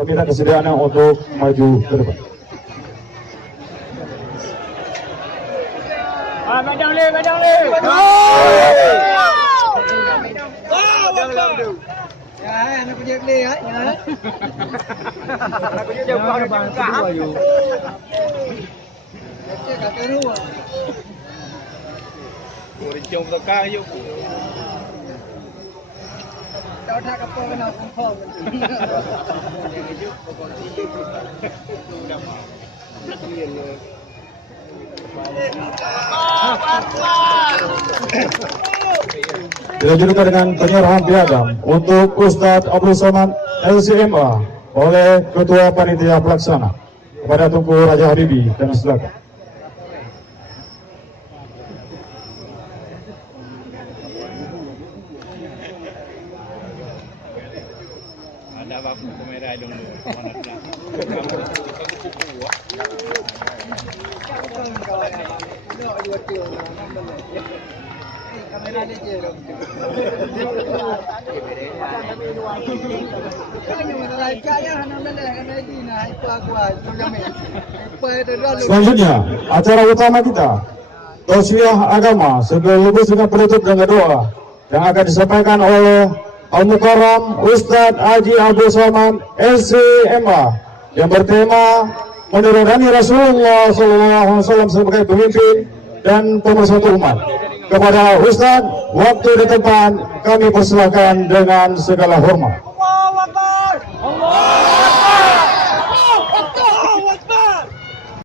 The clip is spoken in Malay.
minta kesediaannya untuk maju ke depan. Madang le. Ya, nak pergi le ya. Nak pergi jauh kau nak buka. Cek kat rumah. Rincong tekang yuk. Kau tak apa kena kumpul. Dilanjutkan dengan penyerahan piagam untuk Ustadz Abdul Somad LCMA oleh Ketua Panitia Pelaksana kepada Tunku Raja Habibi dan silakan. Ada apa kamera dong lu. Kamera dia je dong. Selanjutnya, acara utama kita, tausiah agama sekaligus dengan penutup dengan doa yang akan disampaikan oleh Al-Mukarram Ustadz Haji Abdul Somad LCMA yang bertema meneladani Rasulullah SAW sebagai pemimpin dan pemersatu umat. Kepada Ustadz, waktu di tempat kami persilakan dengan segala hormat. Allahu Akbar.